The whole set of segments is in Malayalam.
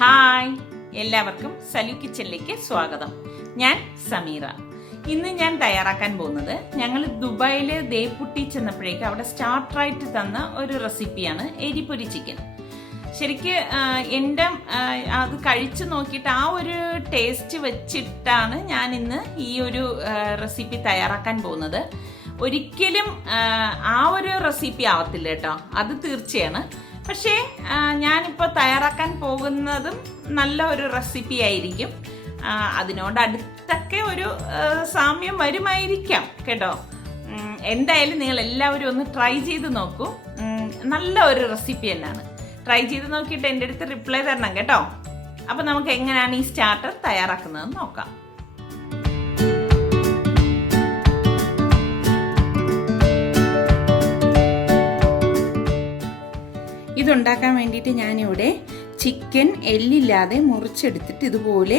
ഹായ്, എല്ലാവർക്കും സലു കിച്ചണിലേക്ക് സ്വാഗതം. ഞാൻ സമീറ. ഇന്ന് ഞാൻ തയ്യാറാക്കാൻ പോകുന്നത് ഞങ്ങൾ ദുബായിൽ ദേപ്പുട്ടി ചെന്നപ്പോഴേക്ക് അവിടെ സ്റ്റാർട്ടറായിട്ട് തന്ന ഒരു റെസിപ്പിയാണ് എരിപ്പൊരി ചിക്കൻ. ശരിക്ക് എൻ്റെ അത് കഴിച്ചു നോക്കിയിട്ട് ആ ഒരു ടേസ്റ്റ് വെച്ചിട്ടാണ് ഞാൻ ഇന്ന് ഈ ഒരു റെസിപ്പി തയ്യാറാക്കാൻ പോകുന്നത്. ഒരിക്കലും ആ ഒരു റെസിപ്പി ആവത്തില്ല കേട്ടോ, അത് തീർച്ചയാണ്. പക്ഷേ ഞാനിപ്പോൾ തയ്യാറാക്കാൻ പോകുന്നതും നല്ല ഒരു റെസിപ്പി ആയിരിക്കും. അതിനോട് അടുത്തൊക്കെ ഒരു സാമ്യം വരുമായിരിക്കാം കേട്ടോ. എന്തായാലും നിങ്ങൾ എല്ലാവരും ഒന്ന് ട്രൈ ചെയ്ത് നോക്കൂ. നല്ല ഒരു റെസിപ്പി തന്നെയാണ്. ട്രൈ ചെയ്ത് നോക്കിയിട്ട് എൻ്റെ അടുത്ത് റിപ്ലൈ തരണം കേട്ടോ. അപ്പം നമുക്ക് എങ്ങനെയാണ് ഈ സ്റ്റാർട്ടർ തയ്യാറാക്കുന്നതെന്ന് നോക്കാം. ഇതുണ്ടാക്കാൻ വേണ്ടിയിട്ട് ഞാനിവിടെ ചിക്കൻ എല്ലില്ലാതെ മുറിച്ചെടുത്തിട്ട് ഇതുപോലെ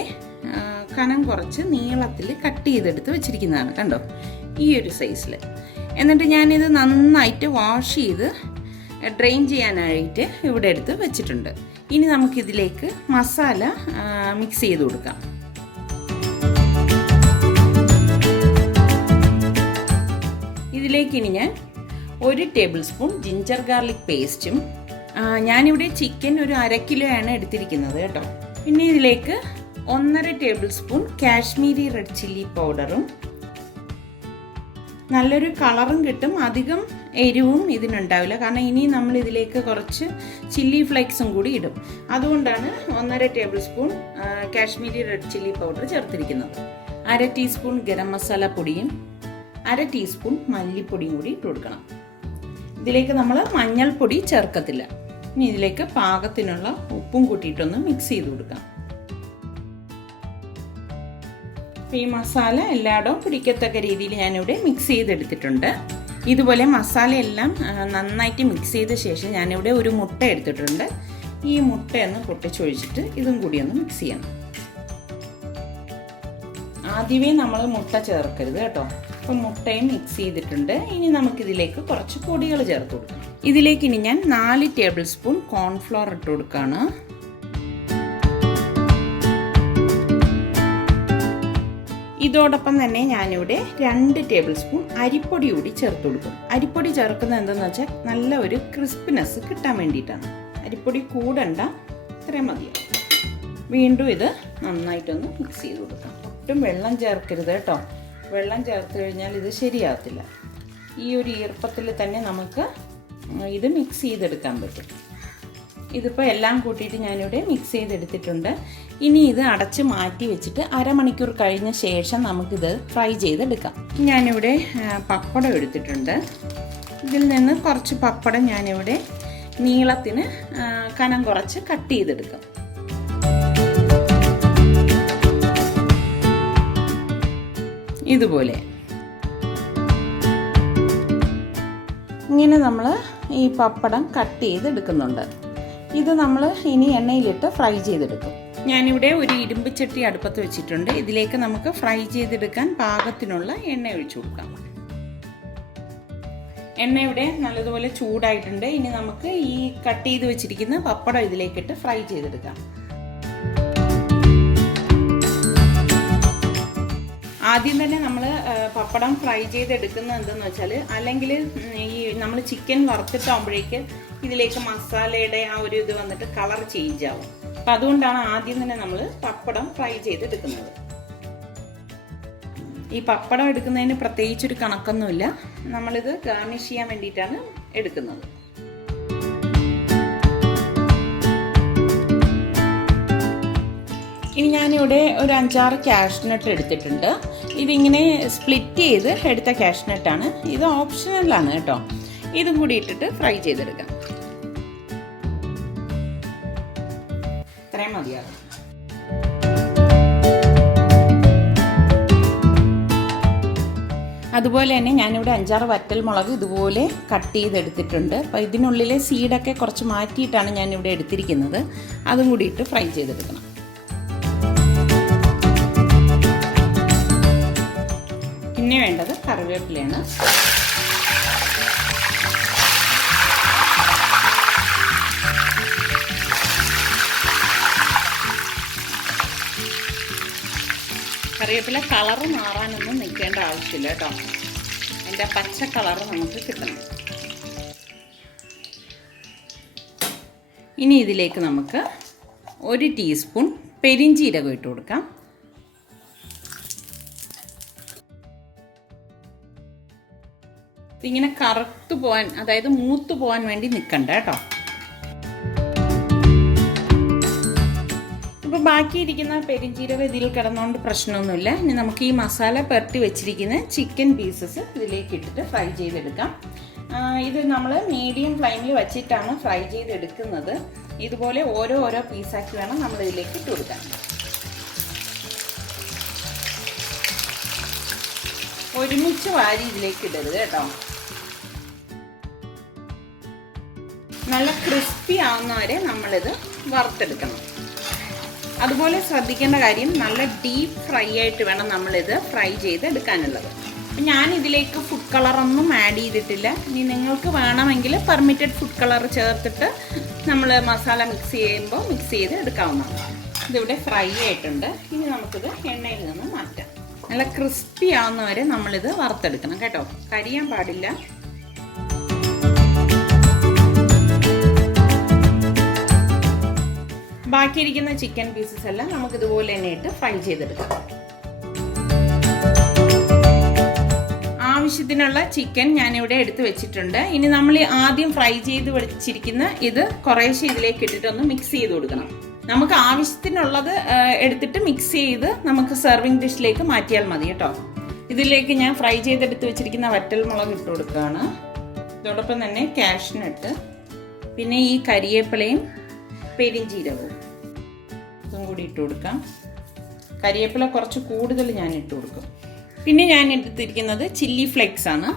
കനം കുറച്ച് നീളത്തിൽ കട്ട് ചെയ്തെടുത്ത് വെച്ചിരിക്കുന്നതാണ് കണ്ടോ, ഈ ഒരു സൈസിൽ. എന്നിട്ട് ഞാനിത് നന്നായിട്ട് വാഷ് ചെയ്ത് ഡ്രെയിൻ ചെയ്യാനായിട്ട് ഇവിടെ എടുത്ത് വെച്ചിട്ടുണ്ട്. ഇനി നമുക്കിതിലേക്ക് മസാല മിക്സ് ചെയ്ത് കൊടുക്കാം. ഇതിലേക്ക് ഇനി ഞാൻ 1 ടേബിൾ സ്പൂൺ ജിഞ്ചർ ഗാർലിക് പേസ്റ്റും, ഞാനിവിടെ ചിക്കൻ ഒരു 1/2 കിലോയാണ് എടുത്തിരിക്കുന്നത് കേട്ടോ. പിന്നെ ഇതിലേക്ക് 1.5 tablespoon Kashmiri red chilli പൗഡറും, നല്ലൊരു കളറും കിട്ടും, അധികം എരിവും ഇതിനുണ്ടാവില്ല. കാരണം ഇനി നമ്മൾ ഇതിലേക്ക് കുറച്ച് ചില്ലി ഫ്ലേക്സും കൂടി ഇടും. അതുകൊണ്ടാണ് 1.5 tablespoon Kashmiri red chilli powder ചേർത്തിരിക്കുന്നത്. 1/2 ടീസ്പൂൺ ഗരം മസാല പൊടിയും 1/2 ടീസ്പൂൺ മല്ലിപ്പൊടിയും കൂടി ഇട്ട് കൊടുക്കണം. ഇതിലേക്ക് നമ്മൾ മഞ്ഞൾപ്പൊടി ചേർക്കത്തില്ല. ഇനി ഇതിലേക്ക് പാകത്തിനുള്ള ഉപ്പും കൂട്ടിയിട്ടൊന്ന് മിക്സ് ചെയ്ത് കൊടുക്കാം. ഈ മസാല എല്ലായിടവും പിടിക്കത്തക്ക രീതിയിൽ ഞാനിവിടെ മിക്സ് ചെയ്തെടുത്തിട്ടുണ്ട്. ഇതുപോലെ മസാല എല്ലാം നന്നായിട്ട് മിക്സ് ചെയ്ത ശേഷം ഞാനിവിടെ ഒരു മുട്ട എടുത്തിട്ടുണ്ട്. ഈ മുട്ടയൊന്ന് പൊട്ടിച്ചൊഴിച്ചിട്ട് ഇതും കൂടി ഒന്ന് മിക്സ് ചെയ്യണം. ആദ്യമേ നമ്മൾ മുട്ട ചേർക്കരുത് കേട്ടോ. അപ്പം മുട്ടയും മിക്സ് ചെയ്തിട്ടുണ്ട്. ഇനി നമുക്കിതിലേക്ക് കുറച്ച് പൊടികൾ ചേർത്ത് കൊടുക്കാം. ഇതിലേക്ക് ഇനി ഞാൻ 4 ടേബിൾ സ്പൂൺ കോൺഫ്ലോർ ഇട്ട് കൊടുക്കുകയാണ്. ഇതോടൊപ്പം തന്നെ ഞാനിവിടെ 2 ടേബിൾ സ്പൂൺ അരിപ്പൊടി കൂടി ചേർത്ത് കൊടുക്കും. അരിപ്പൊടി ചേർക്കുന്നത് എന്താണെന്ന് വെച്ചാൽ നല്ല ഒരു ക്രിസ്പിനെസ് കിട്ടാൻ വേണ്ടിയിട്ടാണ്. അരിപ്പൊടി കൂടണ്ട, ഇത്രയും മതിയാവും. വീണ്ടും ഇത് നന്നായിട്ടൊന്ന് മിക്സ് ചെയ്ത് കൊടുക്കാം. ഒട്ടും വെള്ളം ചേർക്കരുത് കേട്ടോ. വെള്ളം ചേർത്ത് കഴിഞ്ഞാൽ ഇത് ശരിയാകത്തില്ല. ഈ ഒരു ഈർപ്പത്തിൽ തന്നെ നമുക്ക് ഇത് മിക്സ് ചെയ്തെടുക്കാൻ പറ്റും. ഇതിപ്പോൾ എല്ലാം കൂട്ടിയിട്ട് ഞാനിവിടെ മിക്സ് ചെയ്തെടുത്തിട്ടുണ്ട്. ഇനി ഇത് അടച്ച് മാറ്റി വെച്ചിട്ട് അരമണിക്കൂർ കഴിഞ്ഞ ശേഷം നമുക്കിത് ഫ്രൈ ചെയ്തെടുക്കാം. ഞാനിവിടെ പപ്പടം എടുത്തിട്ടുണ്ട്. ഇതിൽ നിന്ന് കുറച്ച് പപ്പടം ഞാനിവിടെ നീളത്തിന് കനം കുറച്ച് കട്ട് ചെയ്തെടുക്കാം. ഇതുപോലെ ഇങ്ങനെ നമ്മൾ ഈ പപ്പടം കട്ട് ചെയ്തെടുക്കുന്നുണ്ട്. ഇത് നമ്മൾ ഇനി എണ്ണയിലിട്ട് ഫ്രൈ ചെയ്തെടുക്കും. ഞാനിവിടെ ഒരു ഇരുമ്പ് ചട്ടി അടുപ്പത്ത് വെച്ചിട്ടുണ്ട്. ഇതിലേക്ക് നമുക്ക് ഫ്രൈ ചെയ്തെടുക്കാൻ പാകത്തിനുള്ള എണ്ണ ഒഴിച്ചു കൊടുക്കാം. എണ്ണ ഇവിടെ നല്ലതുപോലെ ചൂടായിട്ടുണ്ട്. ഇനി നമുക്ക് ഈ കട്ട് ചെയ്ത് വെച്ചിരിക്കുന്ന പപ്പടം ഇതിലേക്കിട്ട് ഫ്രൈ ചെയ്തെടുക്കാം. ആദ്യം തന്നെ നമ്മൾ പപ്പടം ഫ്രൈ ചെയ്തെടുക്കുന്നത് എന്തെന്ന് വെച്ചാൽ, അല്ലെങ്കിൽ ഈ നമ്മൾ ചിക്കൻ വറുത്തിട്ടാകുമ്പോഴേക്ക് ഇതിലേക്ക് മസാലയുടെ ആ ഒരു ഇത് വന്നിട്ട് കളർ ചേഞ്ച് ആവും. അപ്പം അതുകൊണ്ടാണ് ആദ്യം തന്നെ നമ്മൾ പപ്പടം ഫ്രൈ ചെയ്തെടുക്കുന്നത്. ഈ പപ്പടം എടുക്കുന്നതിന് പ്രത്യേകിച്ചൊരു കണക്കൊന്നുമില്ല. നമ്മളിത് ഗാർണിഷ് ചെയ്യാൻ വേണ്ടിയിട്ടാണ് എടുക്കുന്നത്. ഇനി ഞാനിവിടെ ഒരു 5-6 കാഷ്നട്ട് എടുത്തിട്ടുണ്ട്. ഇതിങ്ങനെ സ്പ്ലിറ്റ് ചെയ്ത് എടുത്ത കാഷ്നട്ടാണ്. ഇത് ഓപ്ഷണലാണ് കേട്ടോ. ഇതും കൂടി ഇട്ടിട്ട് ഫ്രൈ ചെയ്തെടുക്കാം. ഇത്രയും മതിയാകും. അതുപോലെ തന്നെ ഞാനിവിടെ 5-6 വറ്റൽ മുളക് ഇതുപോലെ കട്ട് ചെയ്തെടുത്തിട്ടുണ്ട്. അപ്പോൾ ഇതിനുള്ളിലെ സീഡൊക്കെ കുറച്ച് മാറ്റിയിട്ടാണ് ഞാനിവിടെ എടുത്തിരിക്കുന്നത്. അതും കൂടി ഇട്ട് ഫ്രൈ ചെയ്തെടുക്കണം. പിന്നെ വേണ്ടത് കറിവേപ്പിലയാണ്. കറിവേപ്പില കളറ് മാറാനൊന്നും നിൽക്കേണ്ട ആവശ്യമില്ല കേട്ടോ. അതിൻ്റെ പച്ച കളറ് നമുക്ക് കിട്ടണം. ഇനി ഇതിലേക്ക് നമുക്ക് 1 ടീസ്പൂൺ പെരിഞ്ജീരകം ഇട്ട് കൊടുക്കാം. ഇതിങ്ങനെ കറുത്തു പോകാൻ, അതായത് മൂത്തു പോകാൻ വേണ്ടി നിൽക്കണ്ട കേട്ടോ. ഇപ്പോൾ ബാക്കിയിരിക്കുന്ന പെരിഞ്ജീരകം ഇതിൽ കിടന്നുകൊണ്ട് പ്രശ്നമൊന്നുമില്ല. ഇനി നമുക്ക് ഈ മസാല പുരട്ടി വെച്ചിരിക്കുന്ന ചിക്കൻ പീസസ് ഇതിലേക്ക് ഇട്ടിട്ട് ഫ്രൈ ചെയ്തെടുക്കാം. ഇത് നമ്മൾ മീഡിയം ഫ്ലെയിമിൽ വെച്ചിട്ടാണ് ഫ്രൈ ചെയ്തെടുക്കുന്നത്. ഇതുപോലെ ഓരോ പീസാക്കി വേണം നമ്മൾ ഇതിലേക്ക് ഇട്ട് കൊടുക്കാൻ. ഒരുമിച്ച് വാരി ഇതിലേക്ക് ഇടരുത് കേട്ടോ. നല്ല ക്രിസ്പി ആവുന്നവരെ നമ്മളിത് വറുത്തെടുക്കണം. അതുപോലെ ശ്രദ്ധിക്കേണ്ട കാര്യം, നല്ല ഡീപ്പ് ഫ്രൈ ആയിട്ട് വേണം നമ്മളിത് ഫ്രൈ ചെയ്തെടുക്കാനുള്ളത്. ഞാൻ ഇതിലേക്ക് ഫുഡ് കളറൊന്നും ആഡ് ചെയ്തിട്ടില്ല. ഇനി നിങ്ങൾക്ക് വേണമെങ്കിൽ പെർമിറ്റഡ് ഫുഡ് കളർ ചേർത്തിട്ട് നമ്മൾ മസാല മിക്സ് ചെയ്യുമ്പോൾ മിക്സ് ചെയ്ത് എടുക്കാവുന്നതാണ്. ഇതിവിടെ ഫ്രൈ ആയിട്ടുണ്ട്. ഇനി നമുക്കിത് എണ്ണയിൽ നിന്ന് മാറ്റാം. നല്ല ക്രിസ്പി ആവുന്നവരെ നമ്മളിത് വറുത്തെടുക്കണം കേട്ടോ. കരിയാൻ പാടില്ല. ബാക്കിയിരിക്കുന്ന ചിക്കൻ പീസസ് എല്ലാം നമുക്ക് ഇതുപോലെ തന്നെ ഇട്ട് ഫ്രൈ ചെയ്തെടുക്കാം. ആവശ്യത്തിനുള്ള ചിക്കൻ ഞാനിവിടെ എടുത്ത് വെച്ചിട്ടുണ്ട്. ഇനി നമ്മൾ ആദ്യം ഫ്രൈ ചെയ്ത് വെച്ചിരിക്കുന്ന ഇത് കുറേശ്ശെ ഇതിലേക്ക് ഇട്ടിട്ടൊന്ന് മിക്സ് ചെയ്ത് കൊടുക്കണം. നമുക്ക് ആവശ്യത്തിനുള്ളത് എടുത്തിട്ട് മിക്സ് ചെയ്ത് നമുക്ക് സെർവിങ് ഡിഷിലേക്ക് മാറ്റിയാൽ മതി കേട്ടോ. ഇതിലേക്ക് ഞാൻ ഫ്രൈ ചെയ്തെടുത്ത് വെച്ചിരിക്കുന്ന വറ്റൽമുളക് ഇട്ട് കൊടുക്കുകയാണ്. ഇതോടൊപ്പം തന്നെ കാഷ്നട്ട്, പിന്നെ ഈ കരിവേപ്പിലയും പെരിഞ്ജീരകവും ഇതും കൂടി ഇട്ട് കൊടുക്കാം. കരിവേപ്പില കുറച്ച് കൂടുതൽ ഞാൻ ഇട്ട് കൊടുക്കും. പിന്നെ ഞാൻ എടുത്തിരിക്കുന്നത് ചില്ലി ഫ്ലേക്സ് ആണ്.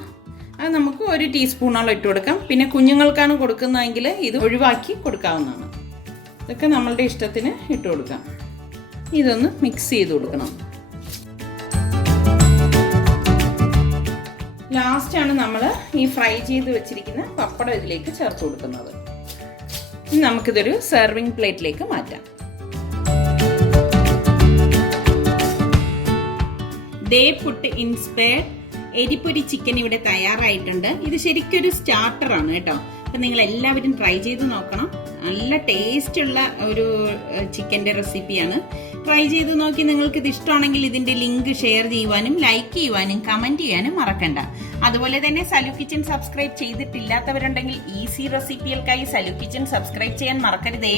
അത് നമുക്ക് 1 ടീസ്പൂണോളം ഇട്ട് കൊടുക്കാം. പിന്നെ കുഞ്ഞുങ്ങൾക്കാണ് കൊടുക്കുന്നതെങ്കിൽ ഇത് ഒഴിവാക്കി കൊടുക്കാവുന്നതാണ്. ഇതൊക്കെ നമ്മളുടെ ഇഷ്ടത്തിന് ഇട്ട് കൊടുക്കാം. ഇതൊന്ന് മിക്സ് ചെയ്ത് കൊടുക്കണം. ലാസ്റ്റാണ് നമ്മൾ ഈ ഫ്രൈ ചെയ്ത് വെച്ചിരിക്കുന്ന പപ്പടം ഇതിലേക്ക് ചേർത്ത് കൊടുക്കുന്നത്. ഇനി നമുക്കിതൊരു സെർവിങ് പ്ലേറ്റിലേക്ക് മാറ്റാം. ദേ പുട്ട് ഇൻസ്പയർഡ് എരിപ്പൊരി ചിക്കൻ ഇവിടെ തയ്യാറായിട്ടുണ്ട്. ഇത് ശരിക്കൊരു സ്റ്റാർട്ടറാണ് കേട്ടോ. അപ്പം നിങ്ങൾ എല്ലാവരും ട്രൈ ചെയ്ത് നോക്കണം. നല്ല ടേസ്റ്റുള്ള ഒരു ചിക്കൻ്റെ റെസിപ്പിയാണ്. ട്രൈ ചെയ്ത് നോക്കി നിങ്ങൾക്ക് ഇത് ഇഷ്ടമാണെങ്കിൽ ഇതിൻ്റെ ലിങ്ക് ഷെയർ ചെയ്യുവാനും ലൈക്ക് ചെയ്യുവാനും കമൻറ്റ് ചെയ്യാനും മറക്കണ്ട. അതുപോലെ തന്നെ സലു കിച്ചൻ സബ്സ്ക്രൈബ് ചെയ്തിട്ടില്ലാത്തവരുണ്ടെങ്കിൽ ഈസി റെസിപ്പികൾക്കായി സലു കിച്ചൻ സബ്സ്ക്രൈബ് ചെയ്യാൻ മറക്കരുതേ.